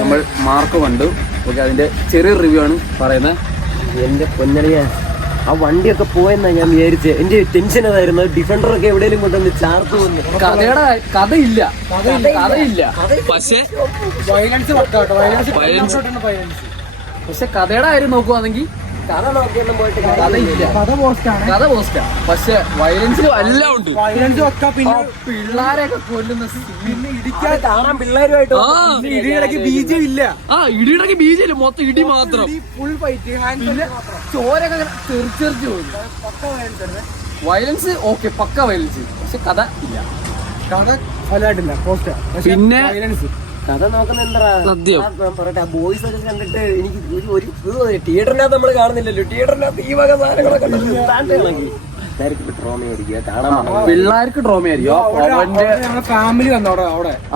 നമ്മൾ മാർക്ക് കണ്ടു. ഓക്കെ, അതിന്റെ ചെറിയൊരു റിവ്യൂ ആണ് പറയുന്നത്. എന്റെ പൊന്നളിയാ, ആ വണ്ടിയൊക്കെ പോയെന്നാ ഞാൻ വിചാരിച്ചത്. എന്റെ ടെൻഷൻ അതായിരുന്നു. ഡിഫൻഡറൊക്കെ എവിടെയെങ്കിലും കൊണ്ടുവന്ന് ചാർത്ത് വന്നു. കഥയില്ല. പക്ഷെ കഥയുടെ കാര്യം നോക്കുവാണെങ്കിൽ കഥ നോക്കിയൊന്നും പോയിട്ട് കഥ പോസ്റ്റാ. പക്ഷെ വയലൻസിലും എല്ലാം ഉണ്ട്. പിള്ളേരെയൊക്കെ കൊല്ലുന്ന കാണാൻ പിള്ളേരുമായിട്ട് ഇടിയിടക്ക് ബീജം ഇല്ല. ഇടിയിടക്ക് ബീജം ഇല്ല, മൊത്തം ഇടി മാത്രം. Full fight. പിന്നെ ചോരൊക്കെ തെറിച്ചെറിച്ച് പോകും. വയലൻസ് ഓക്കെ, പക്ക വയലൻസ്. പക്ഷെ കഥ ഇല്ല. കഥ ഫലമായിട്ടില്ല. പിന്നെ കഥ നോക്കുന്ന എന്താ പറയട്ടെ, ബോയ്സ് ഒക്കെ കണ്ടിട്ട് എനിക്ക് ഒരു തിയേറ്ററിനകത്ത് നമ്മൾ കാണുന്നില്ലല്ലോ. തിയേറ്ററിനകത്ത് ഈ വക സാധനങ്ങളൊക്കെ പിള്ളേർക്ക് ഡ്രോമയായിരിക്കും. ഫാമിലി വന്നു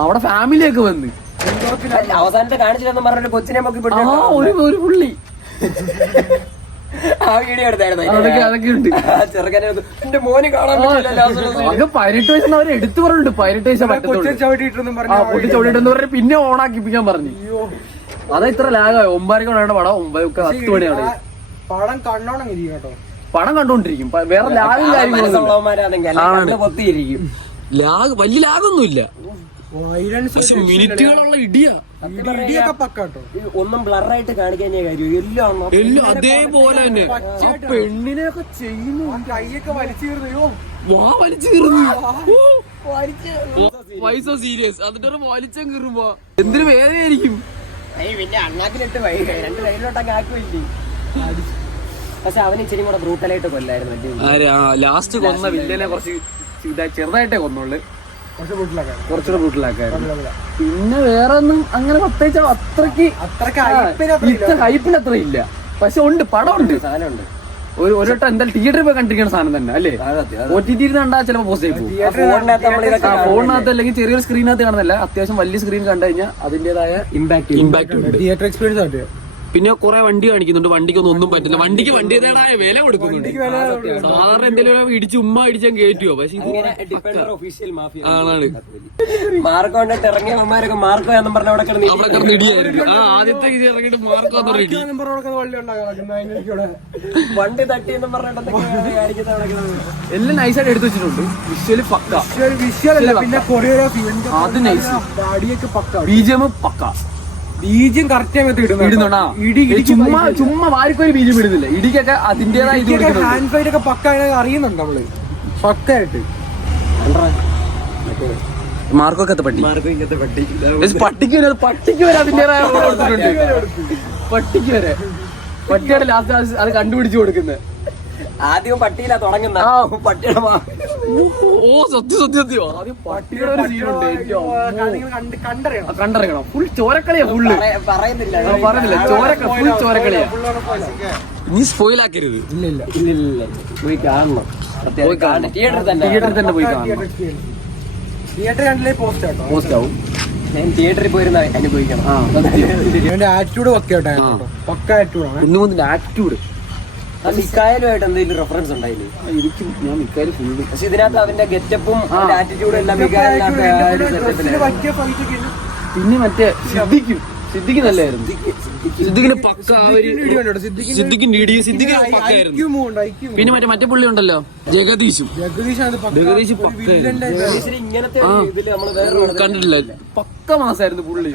അവിടെ ഫാമിലിയൊക്കെ വന്ന് അവസാനത്തെ കാണിച്ചില്ലെന്ന് പറഞ്ഞ കൊച്ചിനെ നോക്കി ഒരു പുള്ളി ആ വീഡിയോ എടുത്തായിരുന്നു. അതൊക്കെ ഉണ്ട്. ചെറുക്കനെ എന്റെ മോന് കാണാൻ പറ്റില്ല. 18 വയസ്സെന്ന് അവര് എടുത്തു പറഞ്ഞിട്ടുണ്ട്. 18 വയസ്സ് ചവിട്ടിട്ടെന്ന് പറഞ്ഞ പിന്നെ ഓണാക്കിപ്പിക്കാൻ പറഞ്ഞു. അതാ ഇത്ര ലാഗായോ. 9 മണിക്കാണ് പടം. 10 മണിയാണ് പടം. കണ്ണോണം കേട്ടോ, പടം കണ്ടോണ്ടിരിക്കും. വേറെ ലാഗും കാര്യങ്ങളും വലിയ ലാഗൊന്നുമില്ല. മിനിറ്റുകളുള്ള ഇടിയൊക്കെ പക്കാട്ടോ. ഒന്നും ബ്ലറായിട്ട് കാണിക്കാൻ കാര്യം എല്ലാം അതേപോലെ തന്നെ. പെണ്ണിനെയൊക്കെ ചെയ്യുന്നു. കൈയൊക്കെ വലിച്ചീർന്നു. പൈസ സീരിയസ്. അതിന്റെ വലിച്ചം കീറുമ്പോ എന്തിനു വേദനയായിരിക്കും. പിന്നെ അണ്ണാക്കിലിട്ട് 2 കയ്യിലോട്ടൊക്കെ ആക്കുമില്ലേ. പക്ഷെ അവന് ഇച്ചിരി കൂടെ ബ്രൂട്ടലായിട്ട് കൊല്ലായിരുന്നു. ലാസ്റ്റ് കൊന്ന വില്ലനെ കുറച്ച് ചെറുതായിട്ടേ കൊന്നുള്ളു. കുറച്ചുകൂടെ ബ്രൂട്ടലാക്കായിരുന്നു. പിന്നെ വേറെ ഒന്നും അങ്ങനെ പ്രത്യേകിച്ച് അത്രക്ക് ഹൈപ്പിന് അത്ര ഇല്ല. പക്ഷെ ഉണ്ട്, പടം ഉണ്ട്, സാധനമുണ്ട്. ഒരു വട്ടം എന്തായാലും തിയേറ്ററിൽ പോയി കണ്ടിരിക്കുന്ന സാധനം തന്നെ അല്ലേ. OTT കണ്ടാൽ ചിലപ്പോൾ പോസ്റ്റ് ആയി പോകും. ഫോണിനകത്ത് അല്ലെങ്കിൽ ചെറിയൊരു സ്ക്രീനകത്ത് കാണുന്നില്ല. അത്യാവശ്യം വലിയ സ്ക്രീൻ കണ്ടു കഴിഞ്ഞാൽ അതിന്റേതായ ഇമ്പാക്ട് ഉണ്ട്. തിയേറ്റർ എക്സ്പീരിയൻസ് ആയിട്ട്. പിന്നെ കുറെ വണ്ടി കാണിക്കുന്നുണ്ട്. വണ്ടിക്കൊന്നും ഒന്നും പറ്റില്ല. വണ്ടിക്ക് വണ്ടിയുടേതായ വില കൊടുക്കുന്നുണ്ട്. സാധാരണ എന്തെങ്കിലും ഇടിച്ച് ഇടിച്ചാൽ കയറ്റുവോ. പക്ഷെ ആണാണ് മാർക്കോണ്ടിട്ട് ഇറങ്ങിയവന്മാരൊക്കെ മാർക്കോ എന്ന് പറഞ്ഞ അവിടെ ഇടിയായിരുന്നു. ആദ്യത്തെ ഇത് ഇറങ്ങിയിട്ട് മാർക്കോ വണ്ടി തട്ടി എന്ന് പറഞ്ഞിട്ട് എല്ലാം നൈസായിട്ട് എടുത്തു വെച്ചിട്ടുണ്ട്. വിഷ്വല് പക്ക. പിന്നെ കൊറിയോഗ്രാഫി അത് നൈസ്. അടിയൊക്കെ പക്ക. BGM പക്ക. ബീജം കറക്റ്റ് ഇടുന്നുണ്ടോ. ചുമ്മാ വാരിക്കൊരു ബീജം ഇടുന്നില്ല. ഇടിക്കൊക്കെ അതിന്റേതായ ഹാൻഡ് ഫൈറ്റ് ഒക്കെ പക്ക അറിയുന്നുണ്ട് നമ്മള് പക്കായിട്ട്. മാർക്കൊക്കെ പട്ടിക്ക് വരെ അതിന്റേതായ പട്ടിക്ക് വരെ പട്ടിയുടെ ലാസ്റ്റ് അത് കണ്ടുപിടിച്ചു കൊടുക്കുന്നത്. ആദ്യം പട്ടിയിലാ തുടങ്ങുന്ന. പട്ടിയുടെ സത്യം ആദ്യം പട്ടിയുടെ ഒരു സീനുണ്ട്. കണ്ടറിയണം. ഫുൾ ചോരക്കളിയാ. ഫുള്ള് പറയുന്നില്ല. ഫുൾ ചോരക്കളിയാ. നീ സ്പോയിലാക്കരുത്. ഇല്ല പോയി കാണണം. തിയേറ്ററിൽ തന്നെ പോയി കാണണം. തിയേറ്റർ കണ്ടില്ലേ പോസ്റ്റ് ആവും. ഞാൻ തിയേറ്ററിൽ പോയിരുന്ന അനുഭവിക്കണം. ആറ്റിറ്റ്യൂഡ് പക്ക ആറ്റിറ്റ്യൂഡാണ്. ആറ്റിറ്റ്യൂഡ് മിക്കായലുമായിട്ട് എന്തെങ്കിലും റെഫറൻസ് ഉണ്ടായില്ലേ? ഞാൻ മിക്കായാലും ഫുള്ള്. പക്ഷെ ഇതിനകത്ത് അവന്റെ ഗെറ്റപ്പും ആറ്റിറ്റ്യൂഡും എല്ലാം പിന്നെ മറ്റേ സിദ്ദിഖ് നല്ലായിരുന്നു. സിദ്ദിഖിന് പക്ക. പിന്നെ മറ്റേ പുള്ളി ഉണ്ടല്ലോ, ജഗദീഷ് കണ്ടിട്ടില്ല. പക്ക മാസായിരുന്നു പുള്ളി.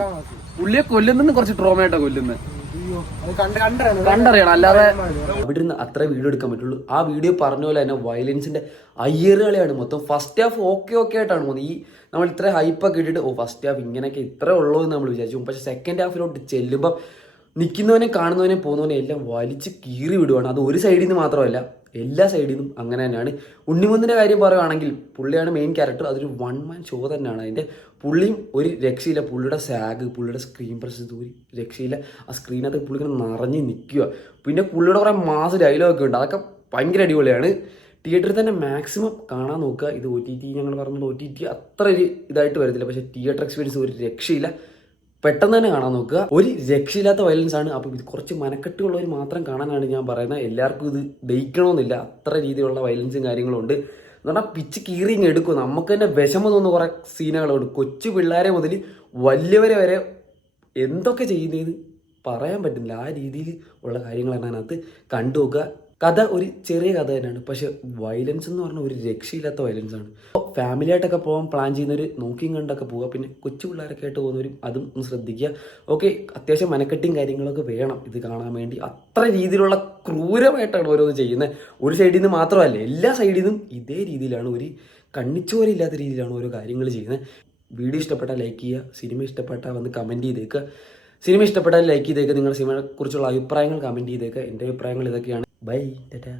പുള്ളിയെ കൊല്ലുന്ന കുറച്ച് ട്രോമയായിട്ടാ കൊല്ലുന്നത്. കണ്ടറിയണം. അല്ലാതെ അവിടെ നിന്ന് അത്ര വീഡിയോ എടുക്കാൻ പറ്റുള്ളൂ. ആ വീഡിയോ പറഞ്ഞ പോലെ തന്നെ വയലൻസിന്റെ അയ്യറുകളെയാണ് മൊത്തം. ഫസ്റ്റ് ഹാഫ് ഓക്കെ ആയിട്ടാണ് പോകുന്നത്. ഈ നമ്മൾ ഇത്ര ഹൈപ്പൊക്കെ ഇട്ടിട്ട് ഫസ്റ്റ് ഹാഫ് ഇങ്ങനെയൊക്കെ ഇത്ര ഉള്ളൂ എന്ന് നമ്മൾ വിചാരിച്ചു. പക്ഷെ സെക്കൻഡ് ഹാഫിലോട്ട് ചെല്ലുമ്പോൾ നിൽക്കുന്നവനെ കാണുന്നവനെ പോകുന്നവനെ എല്ലാം വലിച്ച് കീറി വിടുവാണ്. അത് ഒരു സൈഡിൽ നിന്ന് മാത്രമല്ല, എല്ലാ സൈഡിൽ നിന്നും അങ്ങനെ തന്നെയാണ്. ഉണ്ണിമുന്നിൻ്റെ കാര്യം പറയുകയാണെങ്കിൽ പുള്ളിയാണ് മെയിൻ ക്യാരക്ടർ. അതൊരു 1 man ഷോ തന്നെയാണ്. അതിൻ്റെ പുള്ളിയും ഒരു രക്ഷയില്ല. പുള്ളിയുടെ സാഗ്, പുള്ളിയുടെ സ്ക്രീൻ പ്രസൻസ് ഒരു രക്ഷയില്ല. ആ സ്ക്രീനകത്ത് പുള്ളി ഇങ്ങനെ നിറഞ്ഞ് നിൽക്കുക. പിന്നെ പുള്ളിയുടെ കുറേ മാസ് ഡയലോഗൊക്കെ ഉണ്ട്. അതൊക്കെ ഭയങ്കര അടിപൊളിയാണ്. തിയേറ്ററിൽ തന്നെ മാക്സിമം കാണാൻ നോക്കുക. ഇത് OTT ഞങ്ങൾ പറഞ്ഞത് OTT അത്ര ഒരു ഇതായിട്ട് വരത്തില്ല. പക്ഷേ തിയേറ്റർ എക്സ്പീരിയൻസ് ഒരു രക്ഷയില്ല. പെട്ടെന്ന് തന്നെ കാണാൻ നോക്കുക. ഒരു രക്ഷയില്ലാത്ത വയലൻസ് ആണ്. അപ്പോൾ ഇത് കുറച്ച് മനക്കെട്ടുള്ളവർ മാത്രം കാണാനാണ് ഞാൻ പറയുന്നത്. എല്ലാവർക്കും ഇത് ദഹിക്കണമെന്നില്ല. അത്ര രീതിയിലുള്ള വയലൻസും കാര്യങ്ങളും ഉണ്ട്. എന്ന് പറഞ്ഞാൽ പിച്ച് കീറിങ് എടുക്കും. നമുക്ക് തന്നെ വിഷമം തോന്നുന്ന കുറേ സീനുകളുണ്ട്. കൊച്ചു പിള്ളേരെ മുതൽ വലിയവരെ വരെ എന്തൊക്കെ ചെയ്യുന്നതെന്ന് പറയാൻ പറ്റുന്നില്ല. ആ രീതിയിൽ ഉള്ള കാര്യങ്ങളാണ് അതിനകത്ത് കണ്ടു നോക്കുക. കഥ ഒരു ചെറിയ കഥ തന്നെയാണ്, പക്ഷെ വയലൻസ് എന്ന് പറഞ്ഞാൽ ഒരു രക്ഷയില്ലാത്ത വയലൻസ് ആണ്. ഫാമിലി ആയിട്ടൊക്കെ പോകാൻ പ്ലാൻ ചെയ്യുന്നവർ നോക്കിയും കണ്ടൊക്കെ പോവുക. പിന്നെ കൊച്ചു പിള്ളേരൊക്കെ ആയിട്ട് പോകുന്നവരും അതും ഒന്ന് ശ്രദ്ധിക്കുക. ഓക്കെ, അത്യാവശ്യം മനക്കെട്ടിയും കാര്യങ്ങളൊക്കെ വേണം ഇത് കാണാൻ വേണ്ടി. അത്ര രീതിയിലുള്ള ക്രൂരമായിട്ടാണ് ഓരോന്ന് ചെയ്യുന്നത്. ഒരു സൈഡിൽ നിന്ന് മാത്രമല്ല, എല്ലാ സൈഡിൽ നിന്നും ഇതേ രീതിയിലാണ്, ഒരു കണ്ണിച്ചോരില്ലാത്ത രീതിയിലാണ് ഓരോ കാര്യങ്ങൾ ചെയ്യുന്നത്. വീഡിയോ ഇഷ്ടപ്പെട്ടാൽ ലൈക്ക് ചെയ്യുക, സിനിമ ഇഷ്ടപ്പെട്ടാൽ വന്ന് കമൻറ്റ് ചെയ്തേക്കുക. സിനിമ ഇഷ്ടപ്പെട്ടാൽ ലൈക്ക് ചെയ്തേക്കുക. നിങ്ങളുടെ സിനിമയെക്കുറിച്ചുള്ള അഭിപ്രായങ്ങൾ കമൻറ്റ് ചെയ്തേക്കുക. എൻ്റെ അഭിപ്രായങ്ങൾ ഇതൊക്കെയാണ്. ബൈ, ടാറ്റാ.